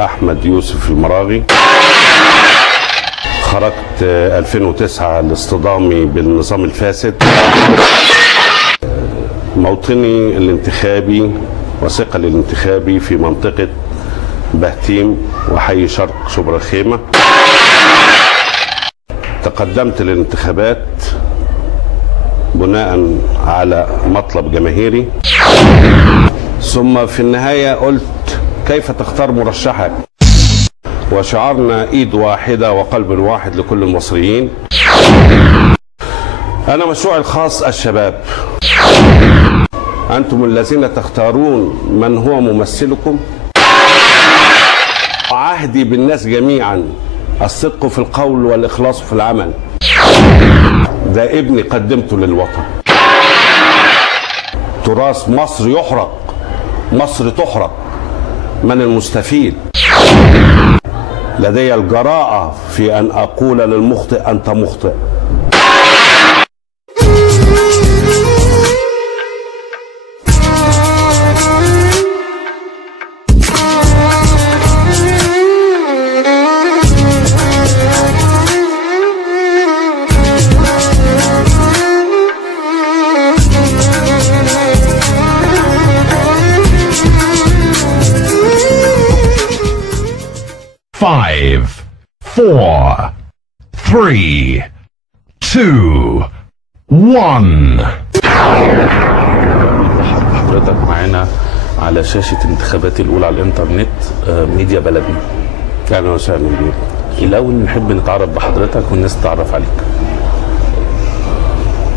اللواء أحمد يوسف المراغي. خرجت 2009 لاصطدامي بالنظام الفاسد. موطني الانتخابي وثقلي الانتخابي في منطقة بهتيم وحي شرق شبرا الخيمة. تقدمت للانتخابات بناء على مطلب جماهيري، ثم في النهاية قلت كيف تختار مرشحك؟ وشعارنا ايد واحدة وقلب واحد لكل المصريين. انا مشروعي الخاص الشباب، انتم الذين تختارون من هو ممثلكم. عهدي بالناس جميعا الصدق في القول والإخلاص في العمل. ده ابني قدمته للوطن. تراث مصر يحرق، مصر تحرق، من المستفيد؟ لدي الجراءة في أن أقول للمخطئ أنت مخطئ. Five, four, three, two, one. حضرتك معانا على شاشة الانتخابات الأولى على الإنترنت ميديا بلدنا. أهلا وسهلا بيك. الأول نحب نتعرف بحضرتك والناس تتعرف عليك.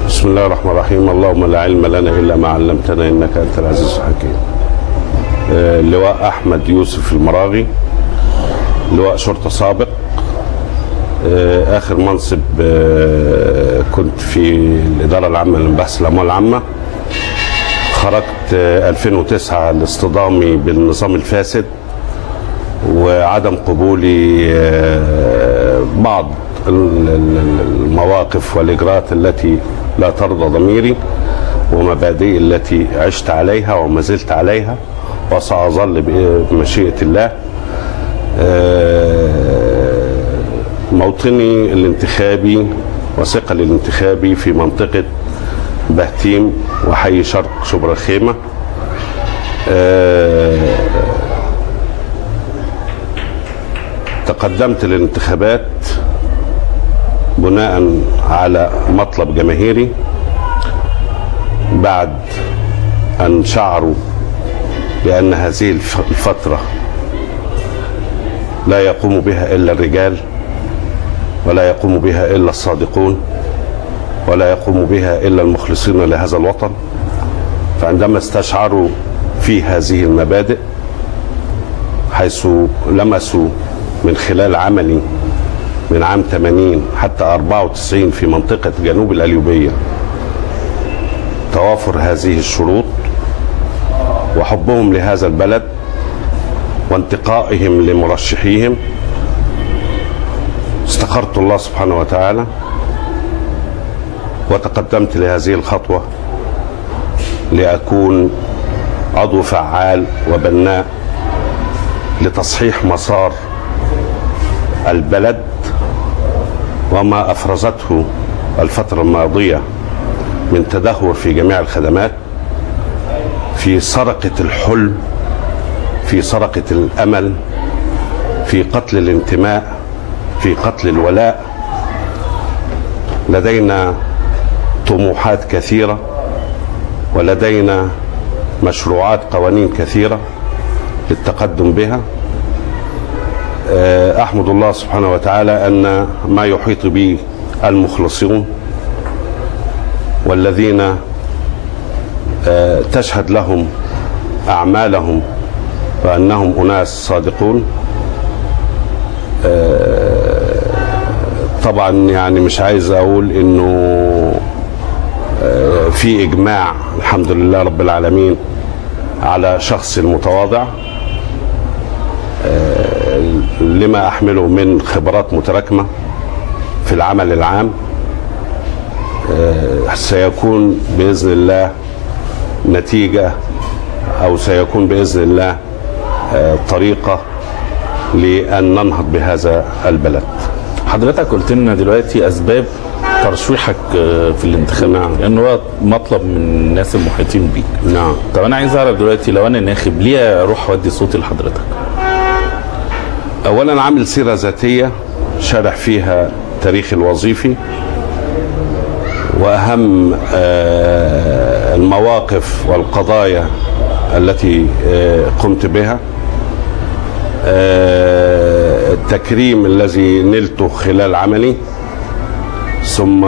بسم الله الرحمن الرحيم. اللهم لا علم لنا إلا ما علمتنا إنك أنت العزيز الحكيم. اللواء أحمد يوسف المراغي، لواء شرطة سابق. آخر منصب كنت في الإدارة العامة للبحث الأموال العامة. خرجت 2009 لاصطدامي بالنظام الفاسد وعدم قبولي بعض المواقف والإجراءات التي لا ترضى ضميري ومبادئي التي عشت عليها وما زلت عليها وسأظل بمشيئة الله. موطني الانتخابي وثقلي الانتخابي في منطقة بهتيم وحي شرق شبرا الخيمة. تقدمت للانتخابات بناء على مطلب جماهيري بعد أن شعروا بأن هذه الفترة لا يقوم بها إلا الرجال، ولا يقوم بها إلا الصادقون، ولا يقوم بها إلا المخلصين لهذا الوطن. فعندما استشعروا في هذه المبادئ، حيث لمسوا من خلال عملي من عام 80 حتى 94 في منطقة جنوب القليوبية توافر هذه الشروط وحبهم لهذا البلد وانتقائهم لمرشحيهم، استخرت الله سبحانه وتعالى وتقدمت لهذه الخطوة لأكون عضو فعال وبناء لتصحيح مسار البلد وما أفرزته الفترة الماضية من تدهور في جميع الخدمات، في سرقة الحلم، في سرقة الأمل، في قتل الانتماء، في قتل الولاء. لدينا طموحات كثيرة ولدينا مشروعات قوانين كثيرة للتقدم بها. أحمد الله سبحانه وتعالى أن ما يحيط بي المخلصون والذين تشهد لهم أعمالهم وأنهم أناس صادقون. طبعا يعني مش عايز أقول إنه في إجماع الحمد لله رب العالمين على شخص المتواضع لما أحمله من خبرات متراكمة في العمل العام. سيكون بإذن الله نتيجة أو سيكون بإذن الله طريقة لأن ننهض بهذا البلد. حضرتك قلت لنا دلوقتي اسباب ترشيحك في الانتخابات. نعم. لانه هو مطلب من الناس المحيطين بيك. نعم. طب انا عايز اعرف دلوقتي لو انا ناخب ليه اروح اودي صوتي لحضرتك؟ أولا عامل سيرة ذاتية شارح فيها تاريخي الوظيفي وأهم المواقف والقضايا التي قمت بها، التكريم الذي نلته خلال عملي، ثم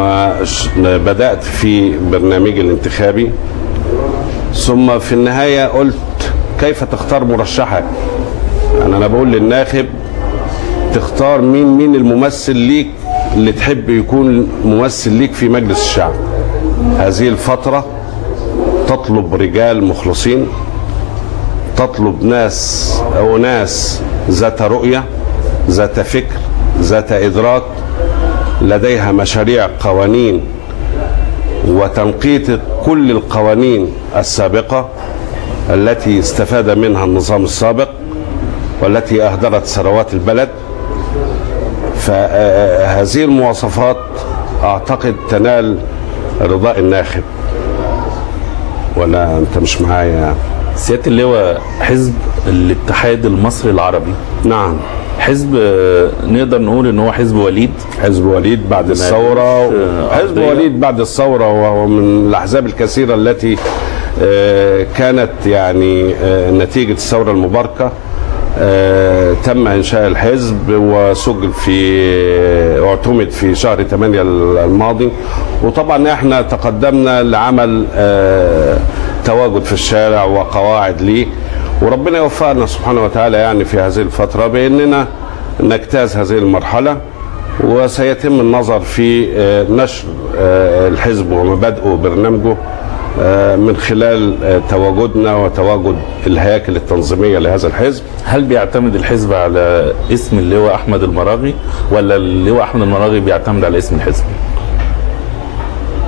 بدأت في برنامجي الانتخابي، ثم في النهاية قلت كيف تختار مرشحك. يعني أنا بقول للناخب تختار مين الممثل ليك اللي تحب يكون ممثل ليك في مجلس الشعب. هذه الفترة تطلب رجال مخلصين، تطلب ناس ذات رؤية، ذات فكر، ذات إدراك، لديها مشاريع قوانين وتنقية كل القوانين السابقة التي استفاد منها النظام السابق والتي أهدرت ثروات البلد. فهذه المواصفات أعتقد تنال رضاء الناخب. ولا أنت مش معايا؟ سيادة اللواء، حزب الاتحاد المصري العربي، نعم، حزب نقدر نقول ان هو حزب وليد. حزب وليد بعد الثورة، حزب وليد بعد الثورة، وهو من الأحزاب الكثيرة التي كانت يعني نتيجة الثورة المباركة. تم إنشاء الحزب وسجل واعتمد في شهر 8 الماضي، وطبعا احنا تقدمنا لعمل تواجد في الشارع وقواعد ليه، وربنا يوفقنا سبحانه وتعالى يعني في هذه الفترة بأننا نجتاز هذه المرحلة. وسيتم النظر في نشر الحزب ومبادئه وبرنامجه من خلال تواجدنا وتواجد الهياكل التنظيمية لهذا الحزب. هل بيعتمد الحزب على اسم اللواء أحمد المراغي ولا اللواء أحمد المراغي بيعتمد على اسم الحزب؟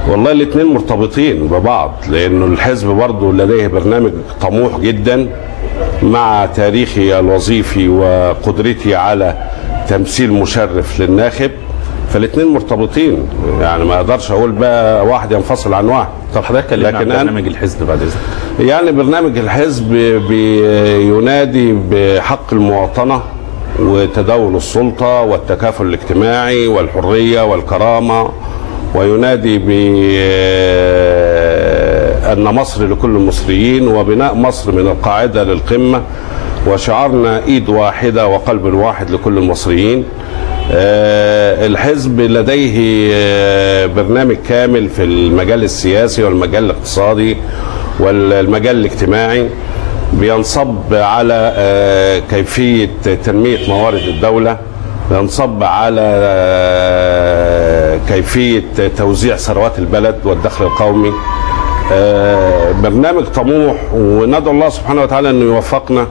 والله الاثنين مرتبطين ببعض، لأنه الحزب برضه لديه برنامج طموح جدا مع تاريخي الوظيفي وقدرتي على تمثيل مشرف للناخب، فالاثنين مرتبطين. يعني ما اقدرش اقول بقى واحد ينفصل عن واحد. طب حضرتك كلمنا عن برنامج الحزب بعد اذنك. يعني برنامج الحزب بينادي بحق المواطنة وتداول السلطة والتكافل الاجتماعي والحرية والكرامة، وينادي بأن مصر لكل المصريين وبناء مصر من القاعدة للقمة، وشعارنا ايد واحدة وقلب واحد لكل المصريين. الحزب لديه برنامج كامل في المجال السياسي والمجال الاقتصادي والمجال الاجتماعي، بينصب على كيفية تنمية موارد الدولة، بينصب على كيفية توزيع ثروات البلد والدخل القومي. برنامج طموح، وندعو الله سبحانه وتعالى أنه يوفقنا،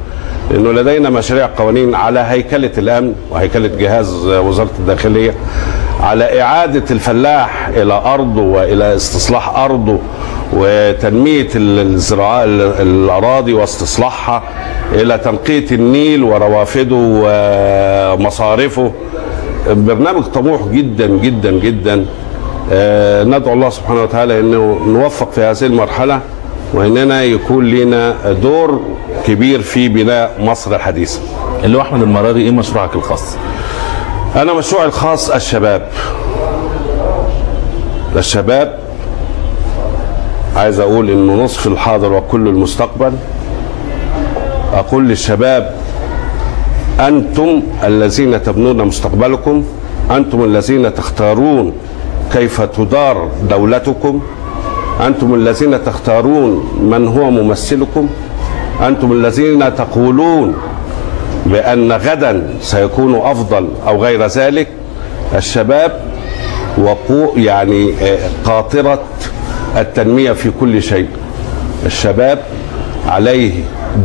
لأنه لدينا مشاريع قوانين على هيكلة الأمن وهيكلة جهاز وزارة الداخلية، على إعادة الفلاح إلى أرضه وإلى استصلاح أرضه وتنمية الزراعة الأراضي واستصلاحها، إلى تنقية النيل وروافده ومصارفه. برنامج طموح جدا جدا جدا. ندعو الله سبحانه وتعالى أنه نوفق في هذه المرحلة، وإننا يكون لنا دور كبير في بناء مصر الحديثة. اللي هو أحمد المراغي، إيه مشروعك الخاص؟ أنا مشروعي الخاص الشباب. الشباب عايز أقول إنه نصف الحاضر وكل المستقبل. أقول للشباب أنتم الذين تبنون مستقبلكم، أنتم الذين تختارون كيف تدار دولتكم، أنتم الذين تختارون من هو ممثلكم، أنتم الذين تقولون بأن غدا سيكون أفضل أو غير ذلك. الشباب يعني قاطرة التنمية في كل شيء. الشباب عليه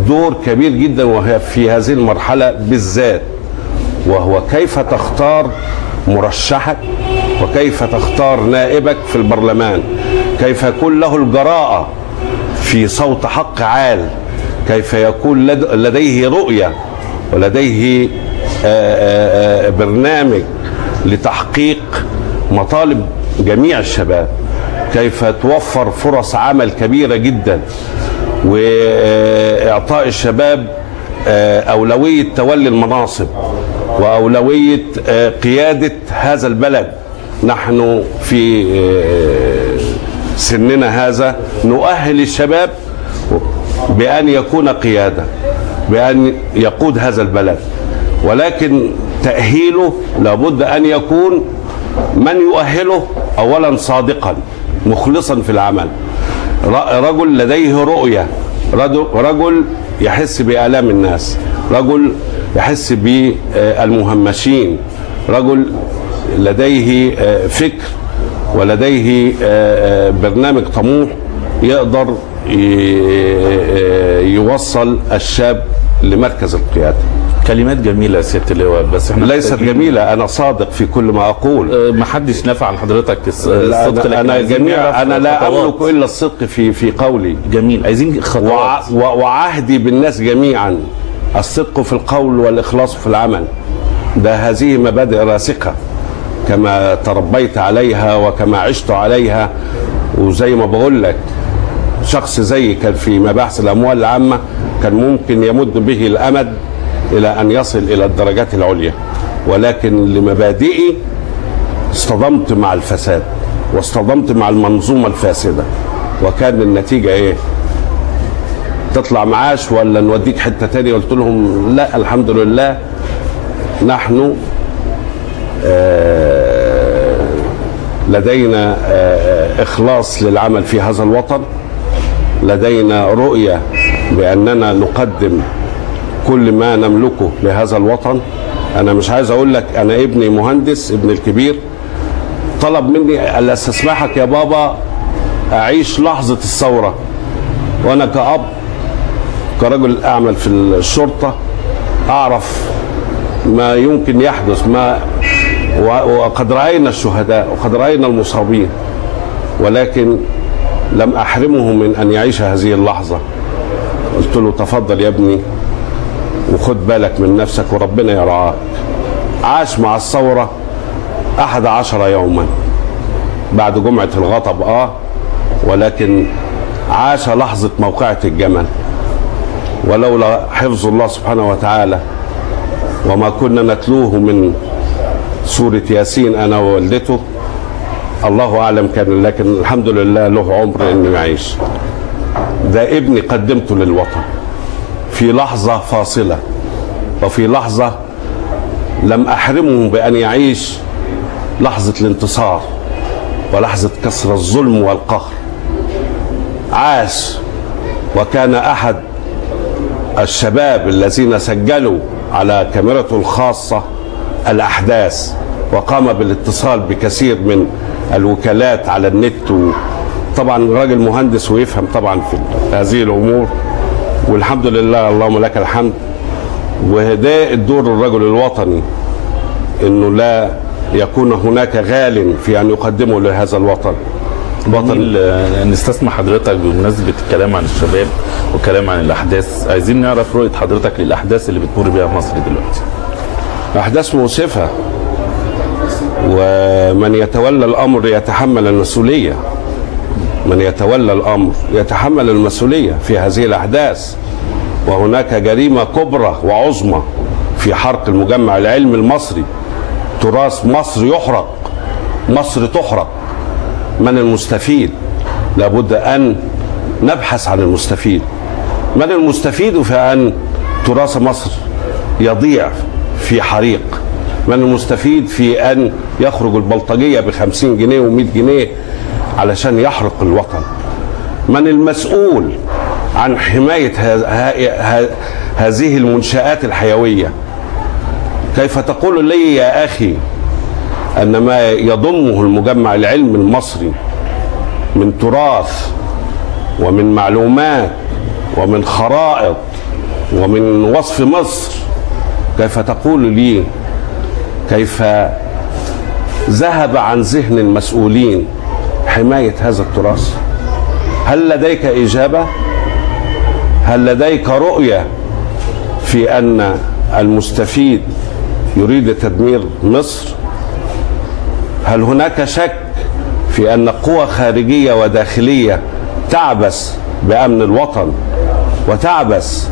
دور كبير جدا وهي في هذه المرحلة بالذات، وهو كيف تختار مرشحك وكيف تختار نائبك في البرلمان، كيف يكون له الجراءة في صوت حق عال، كيف يكون لديه رؤية ولديه برنامج لتحقيق مطالب جميع الشباب، كيف توفر فرص عمل كبيرة جدا، وإعطاء الشباب أولوية تولي المناصب وأولوية قيادة هذا البلد. نحن في سننا هذا نؤهل الشباب بأن يكون قيادة، بأن يقود هذا البلد، ولكن تأهيله لابد أن يكون من يؤهله أولا صادقا مخلصا في العمل، رجل لديه رؤية، رجل يحس بآلام الناس، رجل يحس بالمهمشين، رجل لديه فكر ولديه برنامج طموح يقدر يوصل الشاب لمركز القيادة. كلمات جميلة يا سيادة اللواء، بس احنا ليست جميلة، أنا صادق في كل ما أقول. ما حدش نفع عن حضرتك الصدق، أنا جميع، أنا لا أملك إلا الصدق في قولي. جميل، عايزين خطوات. وعهدي بالناس جميعا الصدق في القول والإخلاص في العمل. هذه مبادئ راسخة كما تربيت عليها وكما عشت عليها. وزي ما بقول لك، شخص زي كان في مباحث الأموال العامة كان ممكن يمد به الأمد إلى أن يصل إلى الدرجات العليا، ولكن لمبادئي اصطدمت مع الفساد واصطدمت مع المنظومة الفاسدة، وكان النتيجة إيه؟ تطلع معاش ولا نوديك حتة تانية. قلت لهم لا، الحمد لله نحن لدينا إخلاص للعمل في هذا الوطن، لدينا رؤية بأننا نقدم كل ما نملكه لهذا الوطن. أنا مش عايز أقول لك، أنا ابني مهندس، ابني الكبير طلب مني ألا استسمحك يا بابا أعيش لحظة الثورة، وأنا كأب كرجل أعمل في الشرطة أعرف ما يمكن يحدث، وقد رأينا الشهداء وقد رأينا المصابين، ولكن لم أحرمه من أن يعيش هذه اللحظة. قلت له تفضل يا ابني وخد بالك من نفسك وربنا يرعاك. عاش مع الثورة 11 يوما بعد جمعة الغضب، ولكن عاش لحظة موقعة الجمل. ولولا حفظ الله سبحانه وتعالى وما كنا نتلوه من سورة ياسين أنا ووالدته، الله أعلم كان، لكن الحمد لله له عمر إنه يعيش. ده ابني قدمته للوطن في لحظة فاصلة، وفي لحظة لم أحرمه بأن يعيش لحظة الانتصار ولحظة كسر الظلم والقهر. عاش وكان أحد الشباب الذين سجلوا على كاميرته الخاصة الأحداث، وقام بالاتصال بكثير من الوكالات على النت. طبعا راجل مهندس ويفهم طبعا في هذه الأمور، والحمد لله اللهم لك الحمد. وده الدور الرجل الوطني، انه لا يكون هناك غال في ان يقدمه لهذا الوطن. نستسمع حضرتك بمناسبة الكلام عن الشباب والكلام عن الأحداث، عايزين نعرف رؤية حضرتك للأحداث اللي بتمر بها مصر دلوقتي. أحداث مؤسفة، ومن يتولى الأمر يتحمل المسؤولية. من يتولى الأمر يتحمل المسؤولية في هذه الأحداث. وهناك جريمة كبرى وعظمى في حرق المجمع العلمي المصري. تراث مصر يحرق، مصر تحرق. من المستفيد؟ لابد أن نبحث عن المستفيد. من المستفيد في أن تراث مصر يضيع في حريق؟ من المستفيد في أن يخرج البلطجية ب50 جنيه و100 جنيه علشان يحرق الوطن؟ من المسؤول عن حماية هذه المنشآت الحيوية؟ كيف تقول لي يا أخي أن ما يضمه المجمع العلمي المصري من تراث ومن معلومات ومن خرائط ومن وصف مصر، كيف تقول لي كيف ذهب عن ذهن المسؤولين حماية هذا التراث؟ هل لديك إجابة؟ هل لديك رؤية في أن المستفيد يريد تدمير مصر؟ هل هناك شك في أن قوى خارجية وداخلية تعبث بأمن الوطن وتعبث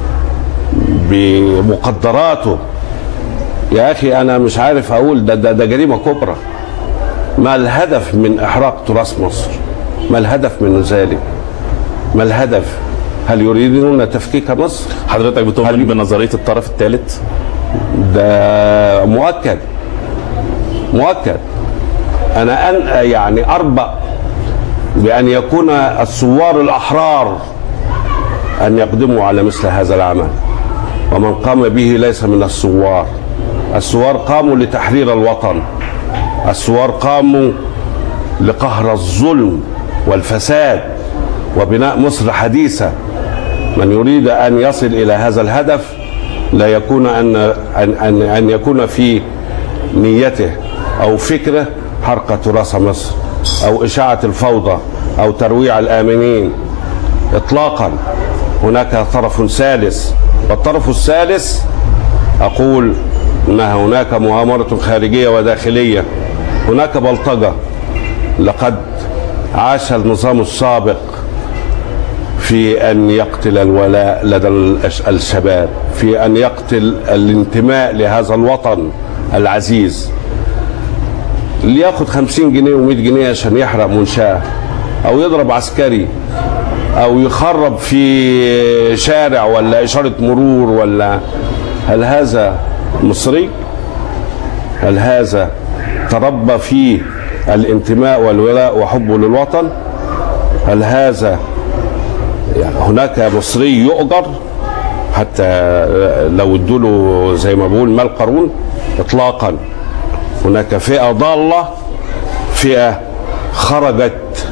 بمقدراته؟ يا أخي أنا مش عارف أقول ده جريمة كبرى. ما الهدف من إحراق تراث مصر؟ ما الهدف من ذلك؟ ما الهدف؟ هل يريدون تفكيك مصر؟ حضرتك بتؤمن بنظريه الطرف الثالث؟ ده مؤكد مؤكد. أنا يعني أربأ بأن يكون الثوار الأحرار أن يقدموا على مثل هذا العمل، ومن قام به ليس من الثوار. الثوار قاموا لتحرير الوطن، الثوار قاموا لقهر الظلم والفساد وبناء مصر حديثة. من يريد أن يصل إلى هذا الهدف لا يكون أن يكون في نيته أو فكره حرق تراث مصر أو إشاعة الفوضى أو ترويع الآمنين إطلاقا. هناك طرف ثالث، والطرف الثالث أقول أن هناك مؤامرة خارجية وداخلية، هناك بلطجة. لقد عاش النظام السابق في أن يقتل الولاء لدى الشباب، في أن يقتل الانتماء لهذا الوطن العزيز. اللي ياخد 50 جنيه و100 جنيه عشان يحرق منشأة أو يضرب عسكري أو يخرب في شارع ولا إشارة مرور ولا، هل هذا مصري؟ هل هذا تربى فيه الانتماء والولاء وحبه للوطن؟ هل هذا يعني هناك مصري يؤجر حتى لو ادوله زي ما بقول مال قارون؟ اطلاقا. هناك فئة ضالة، فئة خرجت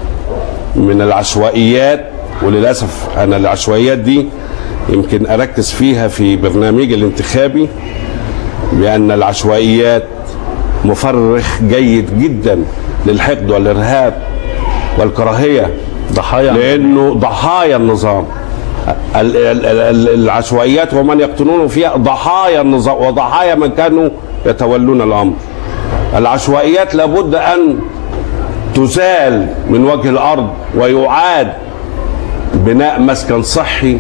من العشوائيات، وللأسف أنا العشوائيات دي يمكن أركز فيها في برنامجي الانتخابي، بأن العشوائيات مفرخ جيد جدا للحقد والإرهاب والكراهية، ضحايا، لأنه ضحايا النظام. العشوائيات ومن يقتلون فيها ضحايا النظام وضحايا من كانوا يتولون الأمر. العشوائيات لابد أن تزال من وجه الأرض ويعاد بناء مسكن صحي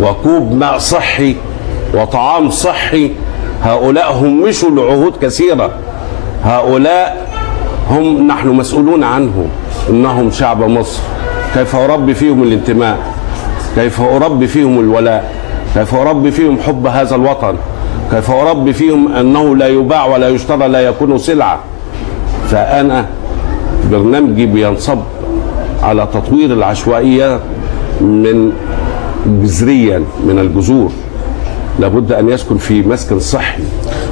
وكوب ماء صحي وطعام صحي. هؤلاء هم مشوا لعهود كثيرة، هؤلاء هم نحن مسؤولون عنهم، إنهم شعب مصر. كيف أربي فيهم الانتماء؟ كيف أربي فيهم الولاء؟ كيف أربي فيهم حب هذا الوطن؟ كيف أربي فيهم أنه لا يباع ولا يشترى، لا يكون سلعة؟ فأنا برنامجي بينصب على تطوير العشوائية من جذريا من الجذور. لابد أن يسكن في مسكن صحي.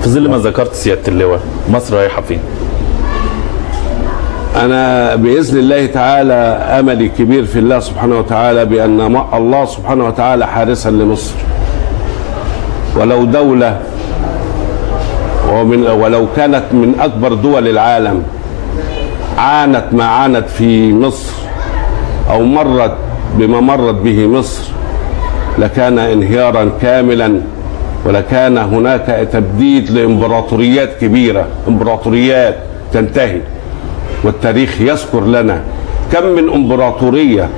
في ظل ما ذكرت سيادة اللواء، مصر رايحة فين؟ أنا بإذن الله تعالى أملي كبير في الله سبحانه وتعالى بأن الله سبحانه وتعالى حارسا لمصر. ولو دولة ولو كانت من أكبر دول العالم عانت ما عانت في مصر أو مرت بما مرت به مصر لكان انهيارا كاملا، ولكان هناك تبديد لإمبراطوريات كبيرة، إمبراطوريات تنتهي. والتاريخ يذكر لنا كم من إمبراطورية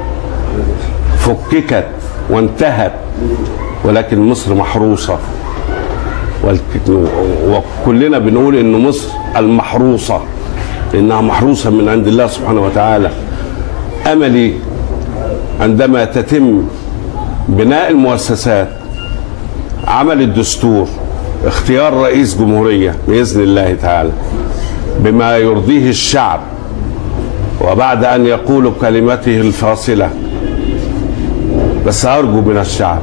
فككت وانتهت، ولكن مصر محروسة. وكلنا بنقول إن مصر المحروسة، إنها محروسة من عند الله سبحانه وتعالى. أملي عندما تتم بناء المؤسسات، عمل الدستور، اختيار رئيس جمهورية بإذن الله تعالى بما يرضيه الشعب، وبعد أن يقول كلمته الفاصلة، بس أرجو من الشعب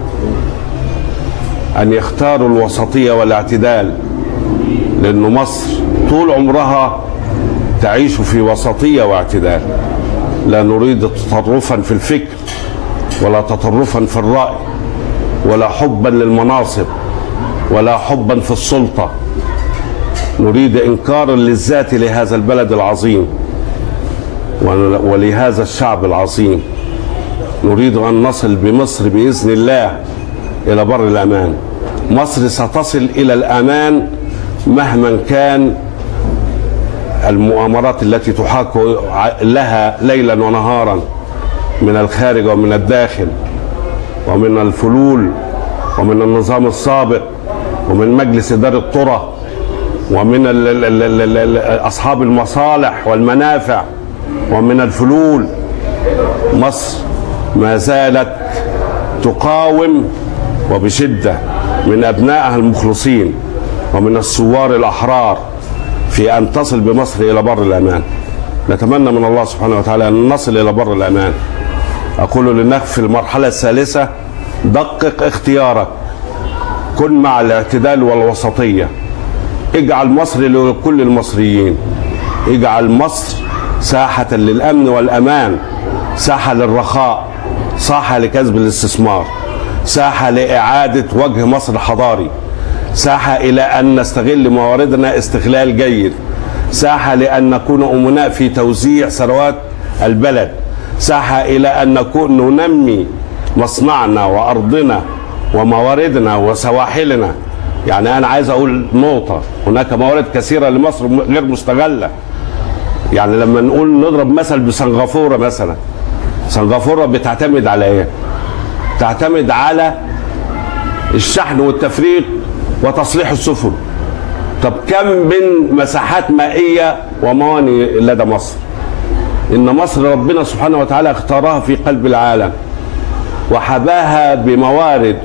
أن يختاروا الوسطية والاعتدال، لأن مصر طول عمرها تعيش في وسطية واعتدال. لا نريد تطرفا في الفكر ولا تطرفا في الرأي ولا حبا للمناصب ولا حبا في السلطة. نريد إنكارا للذات لهذا البلد العظيم ولهذا الشعب العظيم. نريد أن نصل بمصر بإذن الله إلى بر الأمان. مصر ستصل إلى الأمان مهما كان المؤامرات التي تحاك لها ليلا ونهارا من الخارج ومن الداخل، ومن الفلول، ومن النظام السابق، ومن مجلس إدارة الطرة، ومن أصحاب المصالح والمنافع، ومن الفلول. مصر ما زالت تقاوم وبشدة من أبنائها المخلصين ومن الثوار الأحرار في أن تصل بمصر إلى بر الأمان. نتمنى من الله سبحانه وتعالى أن نصل إلى بر الأمان. أقول للنخ في المرحلة الثالثة: دقق اختيارك، كن مع الاعتدال والوسطية، اجعل مصر لكل المصريين، اجعل مصر ساحة للأمن والأمان، ساحة للرخاء، ساحة لكسب الاستثمار، ساحة لإعادة وجه مصر الحضاري، ساحة إلى أن نستغل مواردنا استغلال جيد، ساحة لأن نكون أمناء في توزيع ثروات البلد، ساحة إلى أن ننمي مصنعنا وأرضنا ومواردنا وسواحلنا. يعني أنا عايز أقول نقطة: هناك موارد كثيرة لمصر غير مستغلة. يعني لما نقول نضرب مثل بسنغافورة مثلا، سنغافورة بتعتمد على إيه؟ تعتمد على الشحن والتفريغ وتصليح السفن. طب كم من مساحات مائية وموانئ لدى مصر؟ إن مصر ربنا سبحانه وتعالى اختارها في قلب العالم وحباها بموارد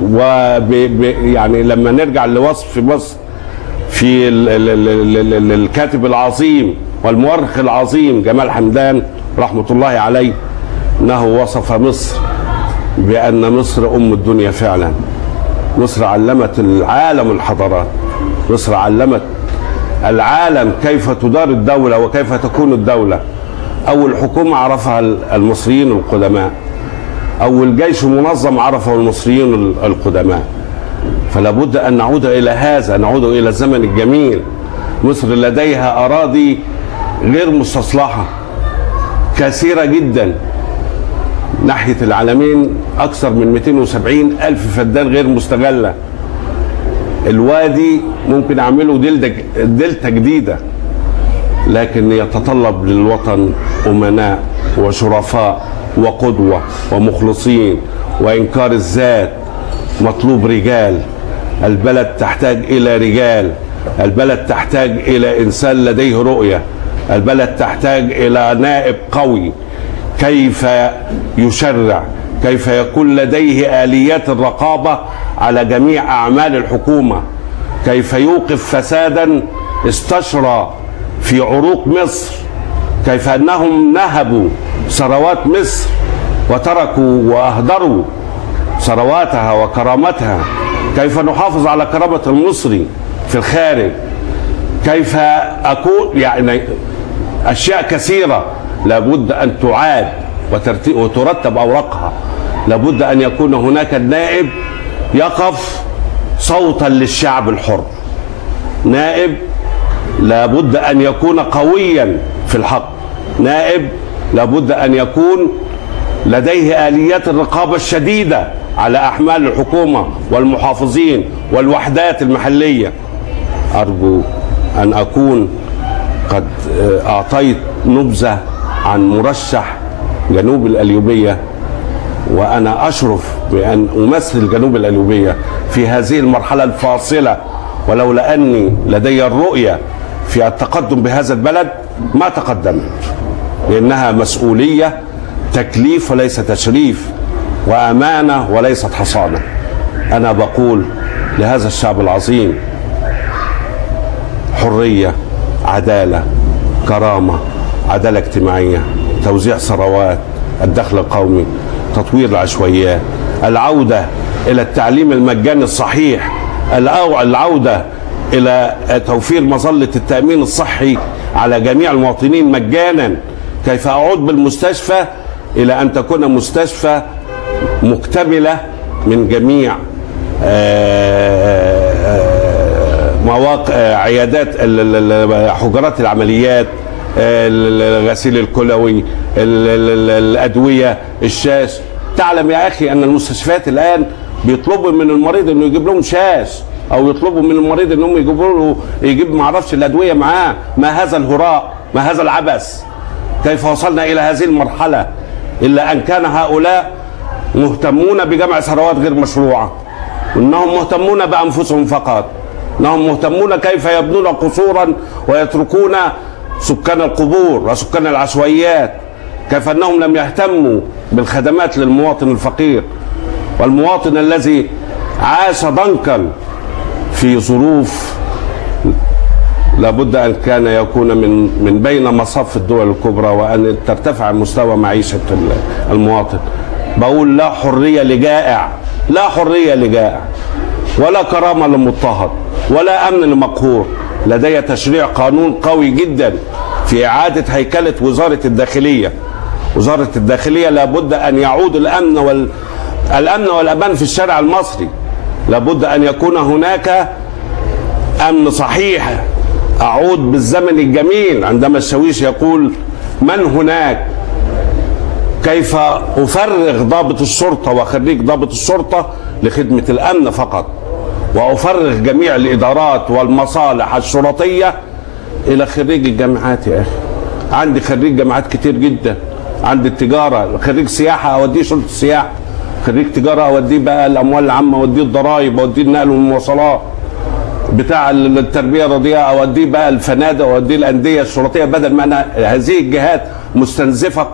يعني لما نرجع لوصف مصر في الكاتب العظيم والمؤرخ العظيم جمال حمدان رحمة الله عليه، انه وصف مصر بأن مصر أم الدنيا فعلا. مصر علمت العالم الحضارات، مصر علمت العالم كيف تدار الدولة وكيف تكون الدولة. أول حكومة عرفها المصريين القدماء، أول جيش منظم عرفه المصريين القدماء. فلا بد أن نعود إلى هذا، نعود إلى الزمن الجميل. مصر لديها أراضي غير مستصلحة كثيرة جدا ناحية العلمين، أكثر من 270 ألف فدان غير مستغلة. الوادي ممكن أعمله دلتا جديدة، لكن يتطلب للوطن أمناء وشرفاء وقدوة ومخلصين، وإنكار الذات مطلوب رجال. البلد تحتاج إلى رجال، البلد تحتاج إلى إنسان لديه رؤية، البلد تحتاج إلى نائب قوي كيف يشرع، كيف يكون لديه آليات الرقابة على جميع أعمال الحكومة، كيف يوقف فسادا استشرى في عروق مصر، كيف أنهم نهبوا ثروات مصر وتركوا وأهدروا ثرواتها وكرامتها، كيف نحافظ على كرامة المصري في الخارج، كيف أكون يعني أشياء كثيرة لابد أن تعاد وترتب أوراقها. لابد أن يكون هناك النائب يقف صوتا للشعب الحر، نائب لابد أن يكون قويا في الحق، نائب لابد أن يكون لديه آليات الرقابة الشديدة على أحمال الحكومة والمحافظين والوحدات المحلية. أرجو أن أكون قد أعطيت نبذة عن مرشح جنوب القليوبية، وأنا أشرف بأن أمثل جنوب القليوبية في هذه المرحلة الفاصلة، ولولا أني لدي الرؤية في التقدم بهذا البلد ما تقدمت، لأنها مسؤولية، تكليف وليس تشريف، وأمانة وليست حصانة. أنا بقول لهذا الشعب العظيم: حرية، عدالة، كرامة، عدالة اجتماعية، توزيع ثروات، الدخل القومي، تطوير العشوائيات، العودة إلى التعليم المجاني الصحيح، العودة إلى توفير مظلة التأمين الصحي على جميع المواطنين مجانا، كيف أعود بالمستشفى إلى أن تكون مستشفى مكتملة من جميع مواقع عيادات حجرات العمليات، الغسيل الكلوي، الأدوية، الشاش. تعلم يا أخي أن المستشفيات الآن بيطلبوا من المريض انه يجيب لهم شاش، او يطلبوا من المريض انهم يجيب ما اعرفش الادويه معاه. ما هذا الهراء؟ ما هذا العبث؟ كيف وصلنا الى هذه المرحله؟ الا ان كان هؤلاء مهتمون بجمع ثروات غير مشروعه، وانهم مهتمون بانفسهم فقط، انهم مهتمون كيف يبنون قصورا ويتركون سكان القبور وسكان العشوائيات، كيف انهم لم يهتموا بالخدمات للمواطن الفقير والمواطن الذي عاش ضنكا في ظروف لابد ان كان يكون من بين مصاف الدول الكبرى، وان ترتفع مستوى معيشه المواطن. بقول لا حريه لجائع، لا حريه لجائع، ولا كرامه لمضطهد، ولا امن لمقهور. لدي تشريع قانون قوي جدا في اعاده هيكله وزاره الداخليه. وزاره الداخليه لابد ان يعود الامن والامان في الشارع المصري. لابد ان يكون هناك امن صحيح. اعود بالزمن الجميل عندما الشاويش يقول من هناك، كيف افرغ ضابط الشرطه وخريج ضابط الشرطه لخدمه الامن فقط، وافرغ جميع الادارات والمصالح الشرطيه الى خريج الجامعات. يا اخي عندي خريج جامعات كتير جدا، عندي التجاره، خريج سياحه اوديه شرطه السياحه، خريج تجاره اوديه بقى الاموال العامه، اوديه الضرائب، اوديه النقل والمواصلات، بتاع التربيه الرياضيه اوديه بقى الفنادق، اوديه الانديه الشرطيه، بدل ما انا هذه الجهات مستنزفه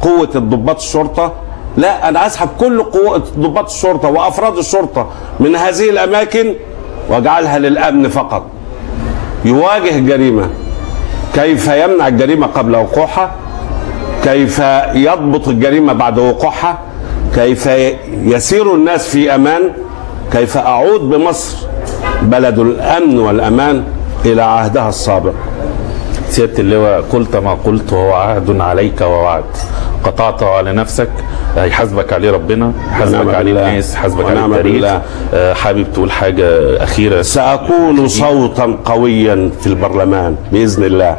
قوه الضباط الشرطه. لا، انا اسحب كل قوه ضباط الشرطه وافراد الشرطه من هذه الاماكن واجعلها للامن فقط. يواجه الجريمه، كيف يمنع الجريمه قبل وقوعها، كيف يضبط الجريمه بعد وقوعها، كيف يسير الناس في امان، كيف اعود بمصر بلد الامن والامان الى عهدها السابق. سيادة اللواء، قلت ما قلت وهو عهد عليك ووعد، قطعته على نفسك، هيحاسبك عليه ربنا، حاسبك عليه الناس، حاسبك عليه التاريخ. حابب تقول حاجة أخيرة؟ سأكون صوتا قويا في البرلمان بإذن الله.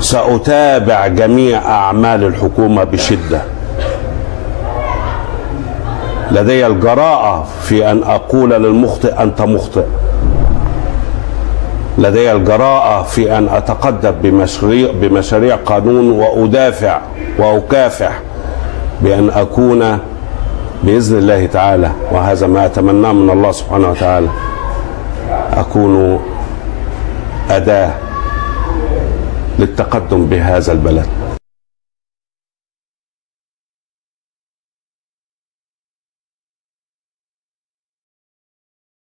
سأتابع جميع أعمال الحكومة بشدة. لدي الجراءة في أن أقول للمخطئ أنت مخطئ. لدي الجراءة في أن أتقدم بمشاريع قانون وأدافع وأكافح بأن أكون بإذن الله تعالى، وهذا ما أتمناه من الله سبحانه وتعالى، أكون أداة للتقدم بهذا البلد.